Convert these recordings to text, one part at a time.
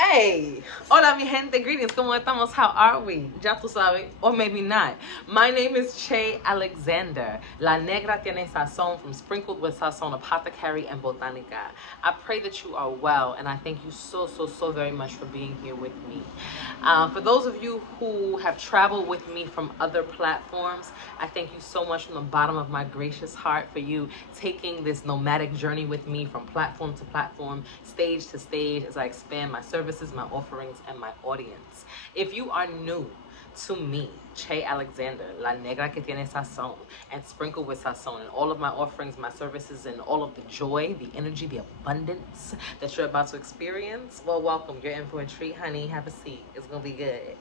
Hey, hola mi gente, greetings, ¿cómo estamos? How are we? Ya tú sabes, or maybe not. My name is Che Alexander, La Negratienesazon from Sprinkled with Sazon Apothecary and Botanica. I pray that you are well, and I thank you so very much for being here with me. For those of you who have traveled with me from other platforms, I thank you so much from the bottom of my gracious heart for you taking this nomadic journey with me from platform to platform, stage to stage, as I expand my services, my offerings, and my audience. If you are new to me, Che Alexander, La Negra que tiene sazón, and Sprinkle with Sazon, and all of my offerings, my services, and all of the joy, the energy, the abundance that you're about to experience, well, welcome. You're in for a treat, honey. Have a seat. It's going to be good.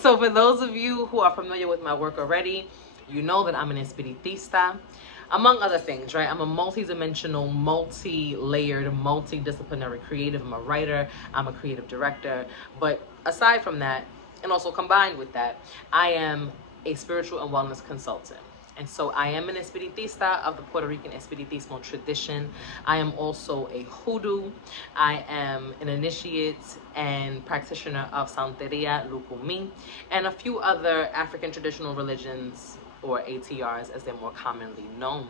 So for those of you who are familiar with my work already, you know that I'm an espiritista, among other things, right? I'm a multi-dimensional, multi-layered, multidisciplinary creative. I'm a writer, I'm a creative director. But aside from that, and also combined with that, I am a spiritual and wellness consultant. And so I am an espiritista of the Puerto Rican espiritismo tradition. I am also a hoodoo. I am an initiate and practitioner of Santeria Lukumi and a few other African traditional religions, or ATRs as they're more commonly known.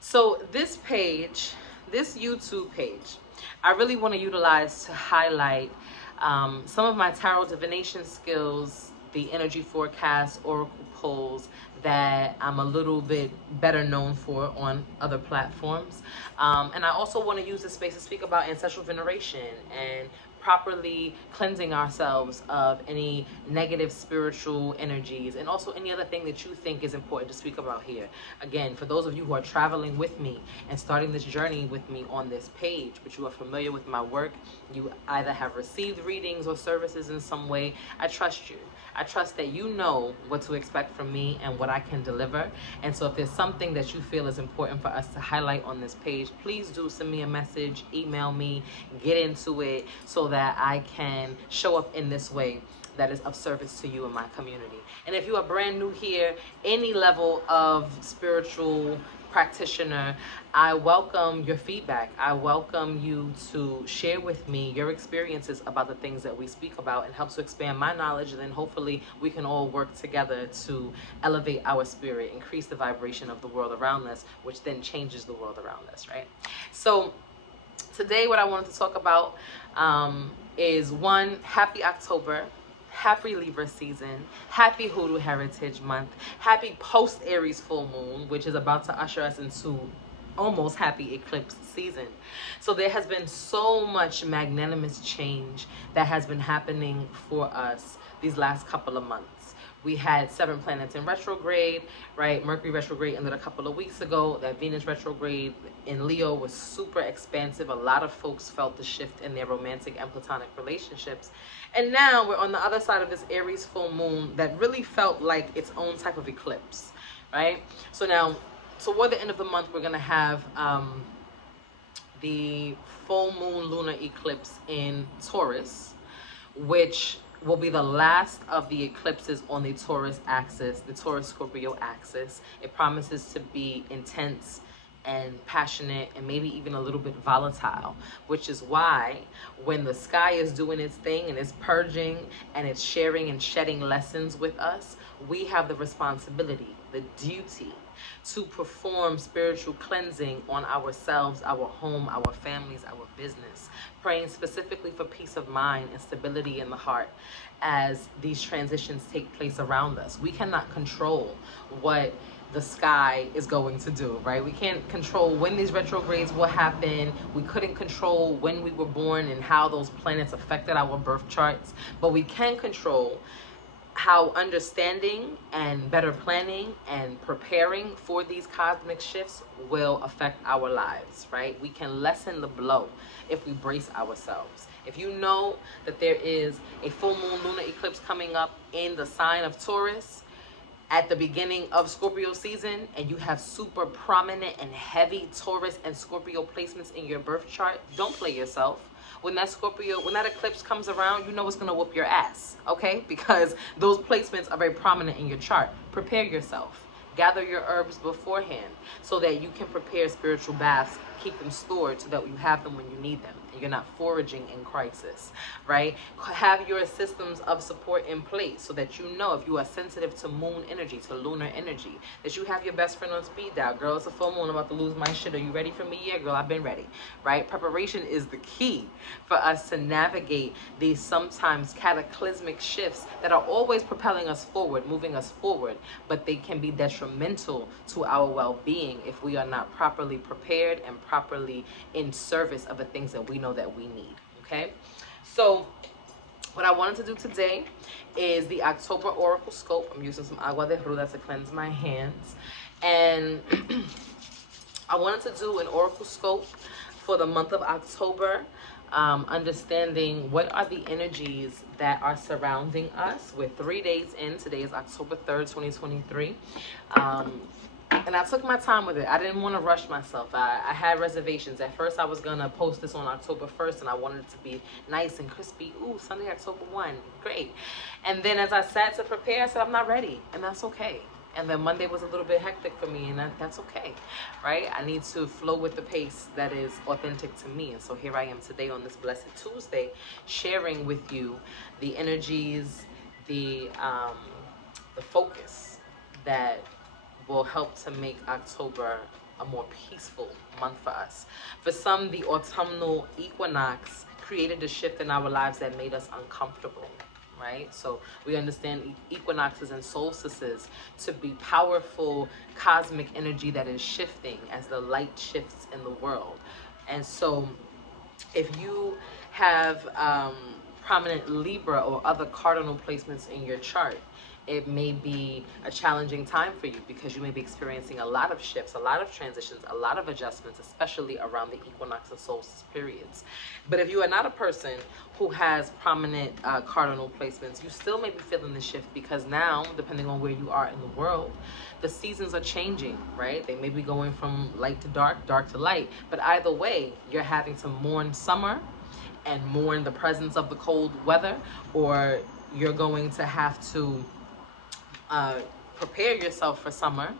So this page, this YouTube page, I really want to utilize to highlight some of my tarot divination skills, the energy forecast, oracle pulls that I'm a little bit better known for on other platforms. And I also want to use this space to speak about ancestral veneration and properly cleansing ourselves of any negative spiritual energies, and also any other thing that you think is important to speak about here. Again, for those of you who are traveling with me and starting this journey with me on this page, but you are familiar with my work, you either have received readings or services in some way, I trust you. I trust that you know what to expect from me and what I can deliver. And so if there's something that you feel is important for us to highlight on this page, please do send me a message, email me, get into it, so that I can show up in this way that is of service to you and my community. And if you are brand new here, any level of spiritual practitioner, I welcome your feedback. I welcome you to share with me your experiences about the things that we speak about, and help to expand my knowledge. And then hopefully we can all work together to elevate our spirit, increase the vibration of the world around us, which then changes the world around us, right? So today what I wanted to talk about is one, happy October. Happy Libra season, happy Hoodoo Heritage Month, happy post-Aries full moon, which is about to usher us into almost happy eclipse season. So there has been so much magnanimous change that has been happening for us these last couple of months. We had 7 planets in retrograde, right? Mercury retrograde ended a couple of weeks ago. That Venus retrograde in Leo was super expansive. A lot of folks felt the shift in their romantic and platonic relationships. And now we're on the other side of this Aries full moon that really felt like its own type of eclipse, right? So now, toward the end of the month, we're going to have the full moon lunar eclipse in Taurus, which will be the last of the eclipses on the Taurus axis, the Taurus-Scorpio axis. It promises to be intense and passionate and maybe even a little bit volatile, which is why when the sky is doing its thing and it's purging and it's sharing and shedding lessons with us, we have the responsibility, the duty to perform spiritual cleansing on ourselves, our home, our families, our business, praying specifically for peace of mind and stability in the heart as these transitions take place around us. We cannot control what the sky is going to do, right? We can't control when these retrogrades will happen. We couldn't control when we were born and how those planets affected our birth charts, but we can control how understanding and better planning and preparing for these cosmic shifts will affect our lives, right? We can lessen the blow if we brace ourselves. If you know that there is a full moon lunar eclipse coming up in the sign of Taurus at the beginning of Scorpio season, and you have super prominent and heavy Taurus and Scorpio placements in your birth chart, don't play yourself. When that eclipse comes around, you know it's gonna whoop your ass, okay? Because those placements are very prominent in your chart. Prepare yourself. Gather your herbs beforehand so that you can prepare spiritual baths keep them stored so that you have them when you need them and you're not foraging in crisis, right? Have your systems of support in place so that you know if you are sensitive to moon energy, to lunar energy, that you have your best friend on speed dial. Girl, it's a full moon, I'm about to lose my shit. Are you ready for me? Yeah, girl, I've been ready, right? Preparation is the key for us to navigate these sometimes cataclysmic shifts that are always propelling us forward, moving us forward, but they can be detrimental to our well-being if we are not properly prepared and properly in service of the things that we know that we need, okay? So what I wanted to do today is the October Oraclescope. I'm using some agua de ruda to cleanse my hands. And I wanted to do an Oraclescope for the month of October, understanding what are the energies that are surrounding us. We're 3 days in. Today is October 3rd, 2023. And I took my time with it. I didn't want to rush myself. I had reservations. At first, I was going to post this on October 1st, and I wanted it to be nice and crispy. Ooh, Sunday, October 1. Great. And then as I sat to prepare, I said, I'm not ready, and that's okay. And then Monday was a little bit hectic for me, and that's okay, right? I need to flow with the pace that is authentic to me. And so here I am today on this blessed Tuesday, sharing with you the energies, the focus that will help to make October a more peaceful month for us. For some, the autumnal equinox created a shift in our lives that made us uncomfortable, right? So we understand equinoxes and solstices to be powerful cosmic energy that is shifting as the light shifts in the world. And so if you have prominent Libra or other cardinal placements in your chart, it may be a challenging time for you because you may be experiencing a lot of shifts, a lot of transitions, a lot of adjustments, especially around the equinox and solstice periods. But if you are not a person who has prominent cardinal placements, you still may be feeling the shift because now, depending on where you are in the world, the seasons are changing, right? They may be going from light to dark, dark to light, but either way, you're having to mourn summer and mourn the presence of the cold weather, or you're going to have to prepare yourself for summer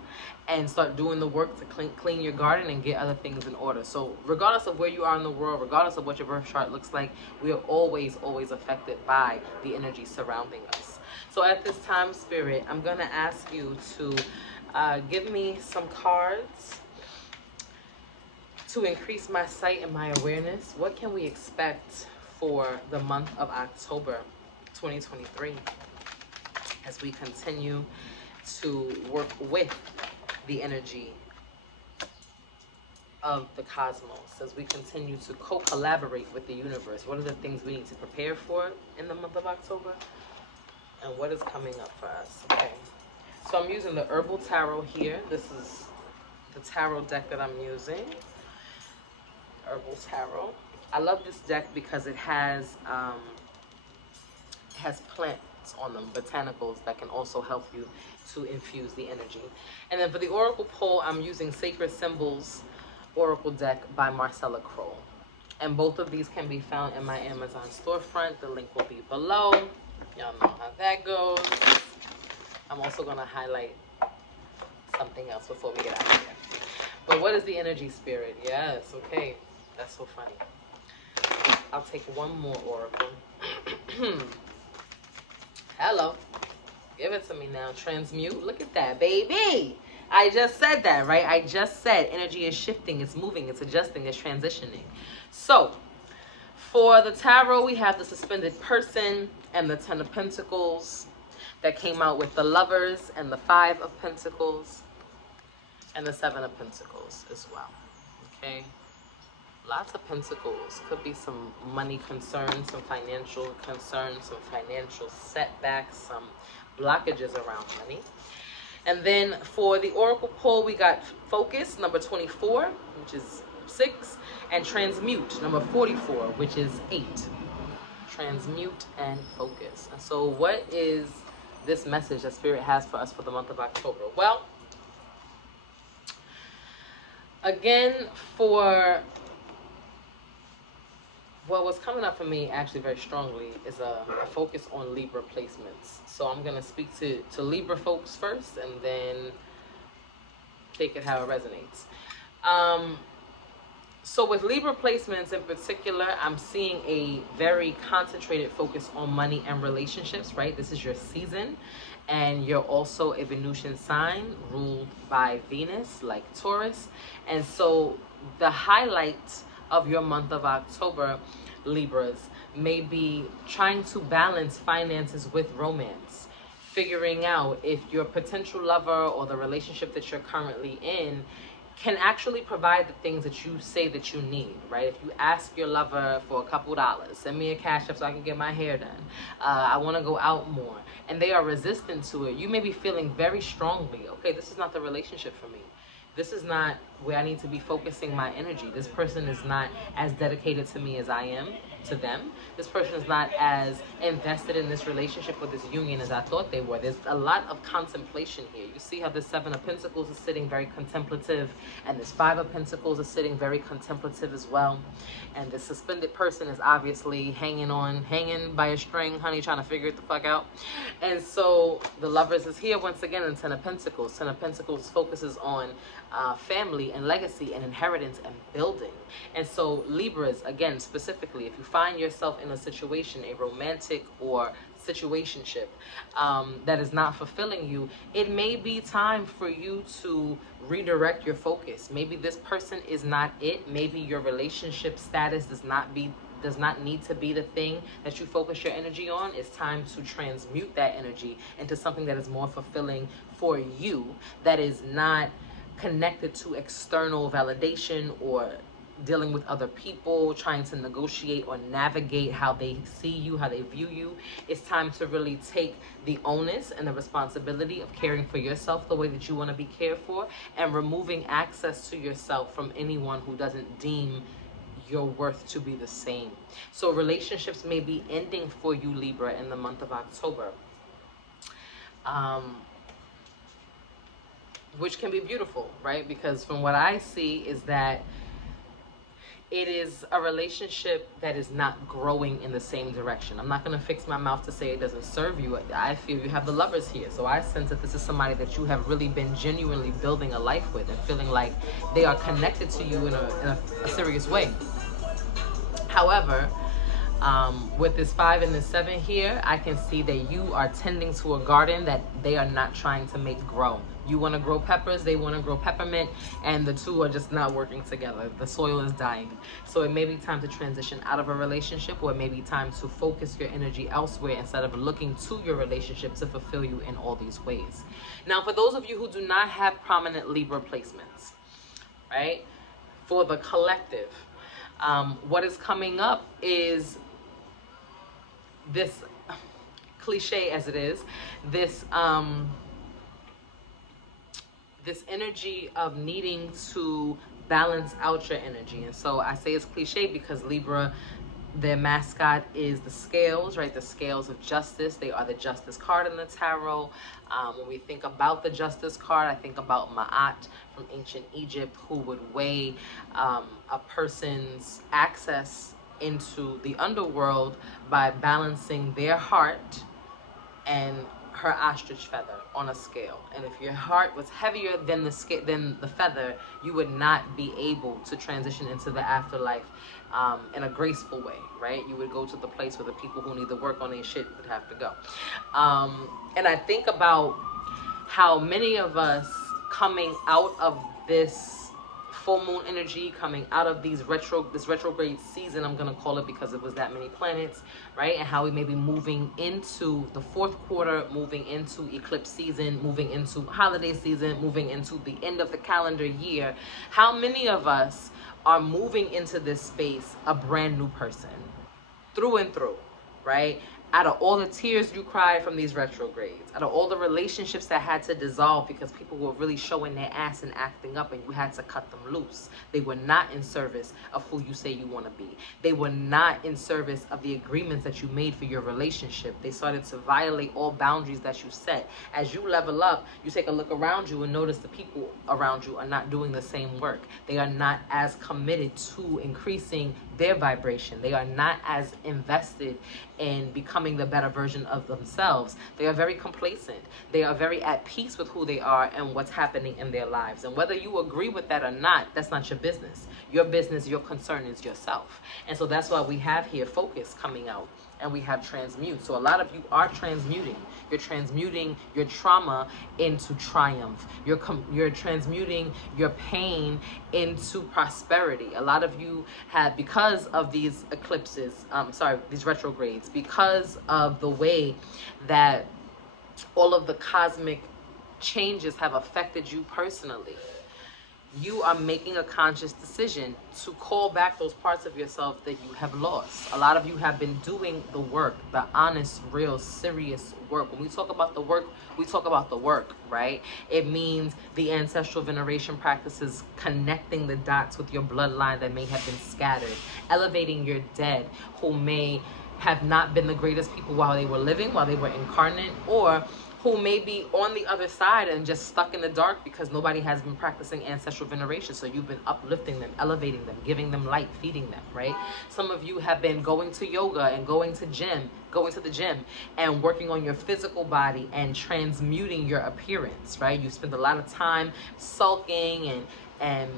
and start doing the work to clean your garden and get other things in order. So regardless of where you are in the world, regardless of what your birth chart looks like, we are always affected by the energy surrounding us. So at this time, Spirit, I'm going to ask you to give me some cards to increase my sight and my awareness. What can we expect for the month of October 2023? As we continue to work with the energy of the cosmos, as we continue to co-collaborate with the universe, what are the things we need to prepare for in the month of October? And what is coming up for us? Okay, so I'm using the Herbal Tarot here. This is the tarot deck that I'm using. Herbal Tarot. I love this deck because it has plants on them, botanicals that can also help you to infuse the energy. And then for the Oracle Pole, I'm using Sacred Symbols Oracle deck by Marcella Kroll. And both of these can be found in my Amazon storefront. The link will be below. Y'all know how that goes. I'm also going to highlight something else before we get out of here. But what is the energy, Spirit? Yes, okay. That's so funny. I'll take one more Oracle. Hello. Give it to me now. Transmute. Look at that, baby. I just said that, right? I just said energy is shifting, it's moving, it's adjusting, it's transitioning. So, for the tarot, we have the Suspended Person and the Ten of Pentacles that came out with the Lovers and the Five of Pentacles and the Seven of Pentacles as well. Okay? Lots of pentacles. Could be some money concerns, some financial concerns, some financial setbacks, some blockages around money. And then for the Oracle Pole, we got Focus, number 24, which is 6, and Transmute, number 44, which is 8. Transmute and Focus. And so what is this message that Spirit has for us for the month of October? Well, again, for what's coming up for me actually very strongly is a focus on Libra placements. So I'm going to speak to Libra folks first and then take it how it resonates. So with Libra placements in particular, I'm seeing a very concentrated focus on money and relationships, right? This is your season. And you're also a Venusian sign ruled by Venus, like Taurus. And so the highlight of your month of October, Libras, may be trying to balance finances with romance. Figuring out if your potential lover or the relationship that you're currently in can actually provide the things that you say that you need, right? If you ask your lover for a couple dollars, send me a cash app so I can get my hair done. I want to go out more. And they are resistant to it. You may be feeling very strongly, okay, this is not the relationship for me. This is not where I need to be focusing my energy. This person is not as dedicated to me as I am to them. This person is not as invested in this relationship or this union as I thought they were. There's a lot of contemplation here. You see how the Seven of Pentacles is sitting very contemplative, and this Five of Pentacles is sitting very contemplative as well. And the suspended person is obviously hanging by a string, honey, trying to figure it the fuck out. And so the Lovers is here once again in Ten of Pentacles. Ten of Pentacles focuses on family and legacy and inheritance and building. And so Libras, again, specifically, if you find yourself in a situation, a romantic or situationship that is not fulfilling you, it may be time for you to redirect your focus. Maybe this person is not it. Maybe your relationship status does not need to be the thing that you focus your energy on. It's time to transmute that energy into something that is more fulfilling for you, that is not connected to external validation or dealing with other people, trying to negotiate or navigate how they see you, how they view you. It's time to really take the onus and the responsibility of caring for yourself the way that you want to be cared for, and removing access to yourself from anyone who doesn't deem your worth to be the same. So relationships may be ending for you, Libra, in the month of October. Which can be beautiful, right? Because from what I see is that it is a relationship that is not growing in the same direction. I'm not going to fix my mouth to say it doesn't serve you. I feel you have the Lovers here. So I sense that this is somebody that you have really been genuinely building a life with and feeling like they are connected to you in a serious way. However, with this 5 and the 7 here, I can see that you are tending to a garden that they are not trying to make grow. You want to grow peppers, they want to grow peppermint, and the two are just not working together. The soil is dying. So it may be time to transition out of a relationship, or it may be time to focus your energy elsewhere instead of looking to your relationship to fulfill you in all these ways. Now, for those of you who do not have prominent Libra placements, right, for the collective, what is coming up is this, cliche as it is, this energy of needing to balance out your energy. And so I say it's cliche because Libra, their mascot is the scales, right? The scales of justice. They are the justice card in the tarot. When we think about the justice card, I think about Ma'at from ancient Egypt, who would weigh a person's access into the underworld by balancing their heart and her ostrich feather on a scale. And if your heart was heavier than the feather, you would not be able to transition into the afterlife in a graceful way, right? You would go to the place where the people who need to work on their shit would have to go. And I think about how many of us coming out of this full moon energy, coming out of this retrograde season, I'm gonna call it because it was that many planets, right? And how we may be moving into the fourth quarter, moving into eclipse season, moving into holiday season, moving into the end of the calendar year. How many of us are moving into this space a brand new person, through and through, right? Out of all the tears you cried from these retrogrades, out of all the relationships that had to dissolve because people were really showing their ass and acting up and you had to cut them loose. They were not in service of who you say you want to be. They were not in service of the agreements that you made for your relationship. They started to violate all boundaries that you set. As you level up, you take a look around you and notice the people around you are not doing the same work. They are not as committed to increasing their vibration. They are not as invested in becoming becoming the better version of themselves. They are very complacent. They are very at peace with who they are and what's happening in their lives. And whether you agree with that or not, that's not your business. Your business, your concern is yourself. And so that's why we have here focus coming out, and we have transmute. So a lot of you are transmuting. You're transmuting your trauma into triumph. You're transmuting your pain into prosperity. A lot of you have, because of these eclipses, these retrogrades, because of the way that all of the cosmic changes have affected you personally, you are making a conscious decision to call back those parts of yourself that you have lost. A lot of you have been doing the work, the honest, real, serious work. When we talk about the work, we talk about the work, right? It means the ancestral veneration practices, connecting the dots with your bloodline that may have been scattered, elevating your dead who may have not been the greatest people while they were living, while they were incarnate, or who may be on the other side and just stuck in the dark because nobody has been practicing ancestral veneration. So you've been uplifting them, elevating them, giving them light, feeding them, right? Some of you have been going to yoga and going to the gym and working on your physical body and transmuting your appearance, right? You spend a lot of time sulking and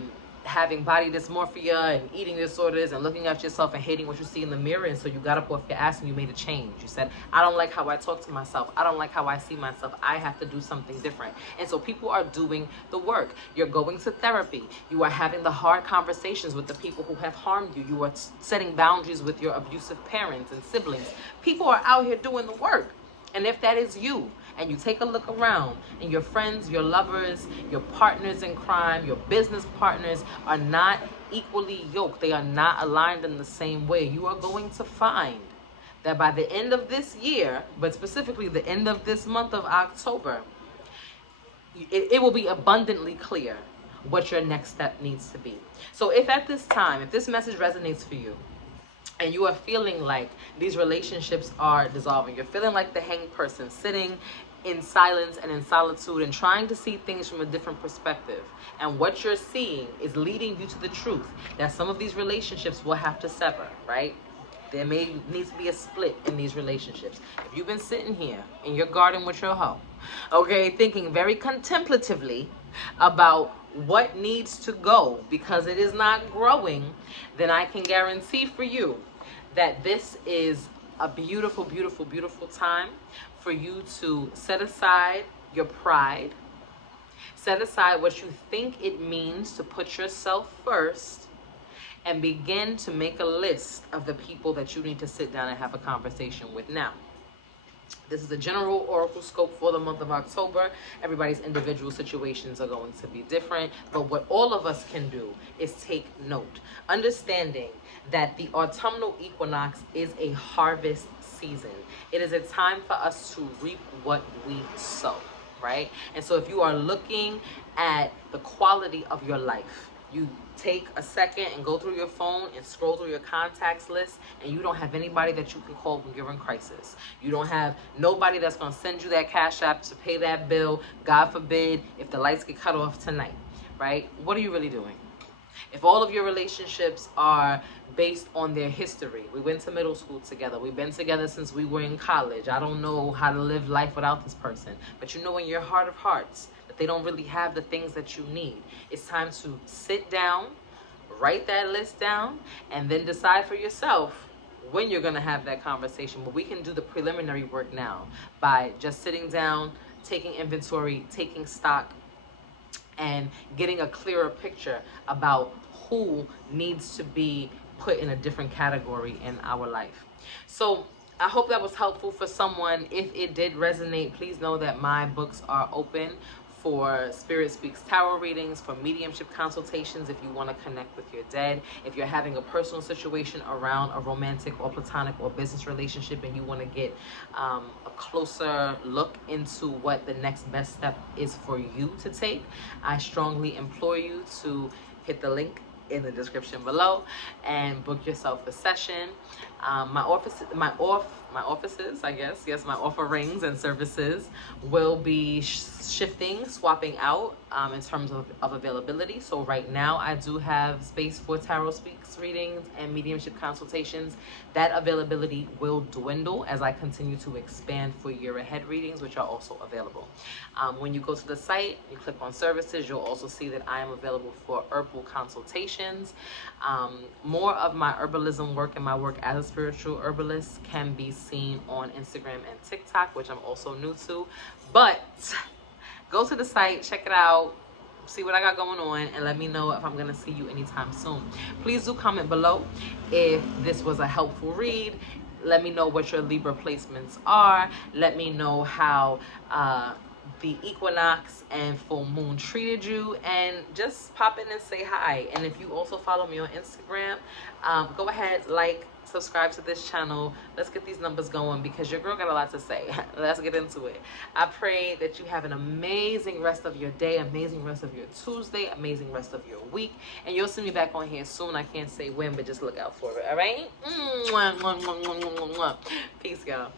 having body dysmorphia and eating disorders and looking at yourself and hating what you see in the mirror. And so you got up off your ass and you made a change. You said, I don't like how I talk to myself. I don't like how I see myself. I have to do something different. And so people are doing the work. You're going to therapy. You are having the hard conversations with the people who have harmed you. You are setting boundaries with your abusive parents and siblings. People are out here doing the work. And if that is you, and you take a look around and your friends, your lovers, your partners in crime, your business partners are not equally yoked, they are not aligned in the same way, you are going to find that by the end of this year, but specifically the end of this month of October, it will be abundantly clear what your next step needs to be. So if at this time, if this message resonates for you, and you are feeling like these relationships are dissolving, you're feeling like the hanged person, sitting in silence and in solitude and trying to see things from a different perspective, and what you're seeing is leading you to the truth that some of these relationships will have to sever, right? There may need to be a split in these relationships. If you've been sitting here in your garden with your hoe, okay, thinking very contemplatively about what needs to go because it is not growing, then I can guarantee for you that this is a beautiful, beautiful, beautiful time for you to set aside your pride, set aside what you think it means to put yourself first, and begin to make a list of the people that you need to sit down and have a conversation with now. This is a general Oraclescope for the month of October. Everybody's individual situations are going to be different, but what all of us can do is take note, understanding that the autumnal equinox is a harvest season. It is a time for us to reap what we sow, right? And so if you are looking at the quality of your life, you take a second and go through your phone and scroll through your contacts list, and you don't have anybody that you can call when you're in crisis. You don't have nobody that's going to send you that cash app to pay that bill, God forbid, if the lights get cut off tonight, right? What are you really doing? If all of your relationships are based on their history, we went to middle school together, we've been together since we were in college, I don't know how to live life without this person, but you know in your heart of hearts that they don't really have the things that you need, it's time to sit down, write that list down, and then decide for yourself when you're going to have that conversation. But we can do the preliminary work now by just sitting down, taking inventory, taking stock, and getting a clearer picture about who needs to be put in a different category in our life. So I hope that was helpful for someone. If it did resonate, please know that my books are open for Spirit Speaks Tarot readings, for mediumship consultations if you want to connect with your dead, if you're having a personal situation around a romantic or platonic or business relationship and you want to get a closer look into what the next best step is for you to take, I strongly implore you to hit the link in the description below and book yourself a session. My offerings and services will be shifting, swapping out in terms of availability. So right now I do have space for Tarot Speaks readings and mediumship consultations. That availability will dwindle as I continue to expand for year ahead readings, which are also available. When you go to the site, you click on services, you'll also see that I am available for herbal consultations. More of my herbalism work and my work as a spiritual herbalist can be seen on Instagram and TikTok, which I'm also new to. But go to the site, check it out, see what I got going on, and let me know if I'm gonna see you anytime soon. Please do comment below if this was a helpful read. Let me know what your Libra placements are. Let me know how the equinox and full moon treated you, and just pop in and say hi. And if you also follow me on Instagram, go ahead, like, subscribe to this channel. Let's get these numbers going because your girl got a lot to say. Let's get into it. I pray that you have an amazing rest of your day, amazing rest of your Tuesday, amazing rest of your week, and you'll see me back on here soon. I can't say when, but just look out for it. All right. Peace, y'all.